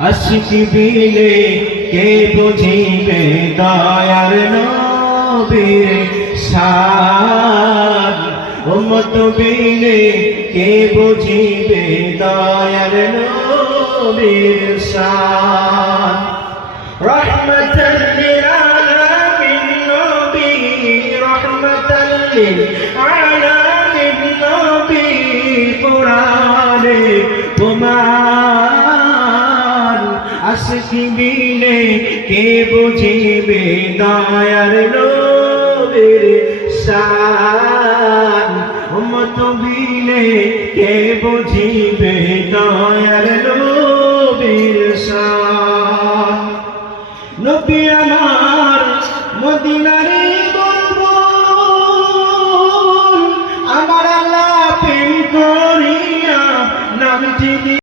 আশিক বিনে কে বুঝিবে দয়ার নবীর শান উম্মত বিনে কে বুঝিবে দয়ার নবীর শান রহমতাল লিল আলামিন নবী রহমতাল লিল আলামিন নবী কুরআনে প্রমাণ আশিক বিনে কে বুঝিবে দয়ার নবীর শান উম্মত বিনে কে বুঝিবে